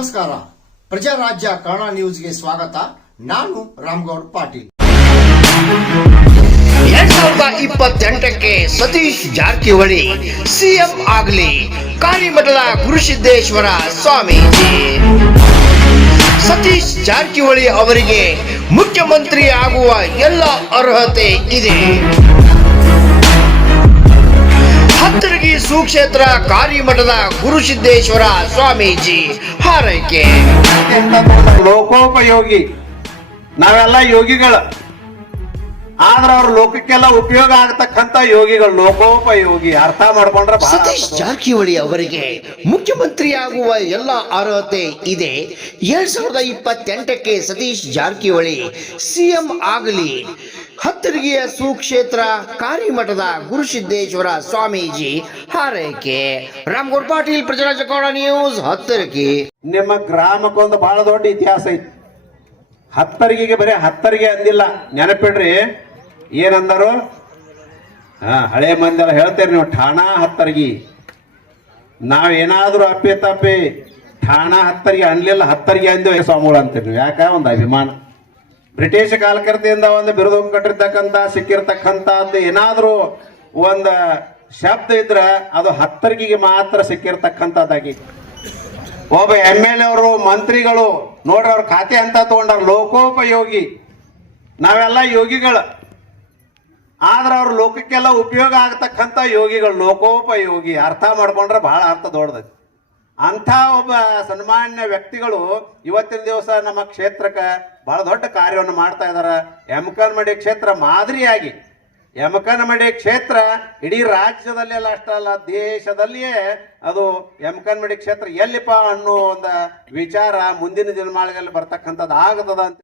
ನಮಸ್ಕಾರ. ಪ್ರಜಾರಾಜ್ಯ ಕನ್ನಡ ನ್ಯೂಸ್ಗೆ ಸ್ವಾಗತ. ನಾನು ರಾಮಗೌಡ ಪಾಟೀಲ್. 2028ಕ್ಕೆ ಸತೀಶ್ ಜಾರಕಿಹೊಳಿ ಸಿಎಂ ಆಗಲಿ, ಕಾರಿಮಠದ ಗುರುಸಿದ್ದೇಶ್ವರ ಸ್ವಾಮೀಜಿ. ಸತೀಶ್ ಜಾರಕಿಹೊಳಿ ಅವರಿಗೆ ಮುಖ್ಯಮಂತ್ರಿ ಆಗುವ ಎಲ್ಲ ಅರ್ಹತೆ ಇದೆ. ಹತ್ತರಗಿ ಸುಕ್ಷೇತ್ರ ಕಾರಿಮಠದ ಗುರುಸಿದ್ದೇಶ್ವರ ಸ್ವಾಮೀಜಿ ಹಾರೈಕೆ. ಲೋಕೋಪಯೋಗಿ, ನಾವೆಲ್ಲ ಯೋಗಿಗಳು, ಆದ್ರೆ ಅವ್ರ ಲೋಕಕ್ಕೆಲ್ಲ ಉಪಯೋಗ ಆಗತಕ್ಕಂತ ಯೋಗಿಗಳು, ಲೋಕೋಪಯೋಗಿ. ಅರ್ಥ ಮಾಡ್ಕೊಂಡ್ರೆ ಸತೀಶ್ ಜಾರಕಿಹೊಳಿ ಅವರಿಗೆ ಮುಖ್ಯಮಂತ್ರಿ ಆಗುವ ಎಲ್ಲ ಅರ್ಹತೆ ಇದೆ. 2028ಕ್ಕೆ ಸತೀಶ್ ಜಾರಕಿಹೊಳಿ ಸಿಎಂ ಆಗಲಿ, ಹತ್ತರಿಗೆಯ ಸುಕ್ಷೇತ್ರ ಕಾರಿಮಠದ ಗುರುಸಿದ್ದೇಶ್ವರ ಸ್ವಾಮೀಜಿ ಹಾರೈಕೆ. ರಾಮಗೌಡ ಪಾಟೀಲ್, ಪ್ರಜಾರಾಜ್ಯ ಕನ್ನಡ ನ್ಯೂಸ್, ಹತ್ತರಗಿ. ನಿಮ್ಮ ಗ್ರಾಮಕ್ಕೊಂದು ಬಹಳ ದೊಡ್ಡ ಇತಿಹಾಸ ಐತಿ. ಹತ್ತರಿಗೆಗೆ ಬರೀ ಹತ್ತರಿಗೆ ಅಂದಿಲ್ಲ, ನೆನಪಿಡ್ರಿ. ಏನಂದರು? ಹಳೆ ಮಂದಿ ಎಲ್ಲ ಹೇಳ್ತೇರಿ ನೀವು, ಠಾಣಾ ಹತ್ತರ್ಗಿ. ನಾವೇನಾದ್ರೂ ಅಪ್ಪಿ ತಪ್ಪಿ ಠಾಣಾ ಹತ್ತರಿಗೆ ಅನ್ಲಿಲ್ಲ, ಹತ್ತರಿಗೆ ಅಂದೇವು ಸ್ವಾಮಿಗಳು ಅಂತೀರಿ ನೀವು. ಯಾಕ? ಒಂದು ಅಭಿಮಾನ. ಬ್ರಿಟಿಷ್ ಕಾಲಕರ್ತಿಯಿಂದ ಒಂದು ಬಿರುದು ಕಟ್ಟಿರ್ತಕ್ಕಂಥ ಸಿಕ್ಕಿರ್ತಕ್ಕಂಥದ್ದು ಏನಾದ್ರೂ ಒಂದು ಶಬ್ದ ಇದ್ರೆ ಅದು ಹತ್ತರಿಗೆಗೆ ಮಾತ್ರ ಸಿಕ್ಕಿರ್ತಕ್ಕಂಥದ್ದಾಗಿ. ಒಬ್ಬ MLA ಅವರು, ಮಂತ್ರಿಗಳು ನೋಡ್ರಿ, ಅವ್ರ ಖಾತೆ ಅಂತ ತಗೊಂಡಾರ ಲೋಕೋಪಯೋಗಿ. ನಾವೆಲ್ಲ ಯೋಗಿಗಳು, ಆದ್ರೆ ಅವ್ರ ಲೋಕಕ್ಕೆಲ್ಲ ಉಪಯೋಗ ಆಗತಕ್ಕಂಥ ಯೋಗಿಗಳು, ಲೋಕೋಪಯೋಗಿ. ಅರ್ಥ ಮಾಡ್ಕೊಂಡ್ರೆ ಬಹಳ ಅರ್ಥ ದೊಡ್ಡದೈತಿ. ಅಂಥ ಒಬ್ಬ ಸನ್ಮಾನ್ಯ ವ್ಯಕ್ತಿಗಳು ಇವತ್ತಿನ ದಿವಸ ನಮ್ಮ ಕ್ಷೇತ್ರಕ್ಕೆ ಬಹಳ ದೊಡ್ಡ ಕಾರ್ಯವನ್ನು ಮಾಡ್ತಾ ಇದ್ದಾರೆ. ಯಮಕನಮಡಿ ಕ್ಷೇತ್ರ ಮಾದರಿಯಾಗಿ. ಯಮಕನಮಡಿ ಕ್ಷೇತ್ರ ಇಡೀ ರಾಜ್ಯದಲ್ಲಿ ಅಲ್ಲ, ಅಷ್ಟಲ್ಲ ದೇಶದಲ್ಲಿಯೇ ಅದು ಯಮಕನಮಡಿ ಕ್ಷೇತ್ರ ಎಲ್ಲಿಪ್ಪ ಅನ್ನೋ ಒಂದು ವಿಚಾರ ಮುಂದಿನ ದಿನಮಾನಗಳಲ್ಲಿ ಬರ್ತಕ್ಕಂಥದ್ದು ಆಗತದ ಅಂತ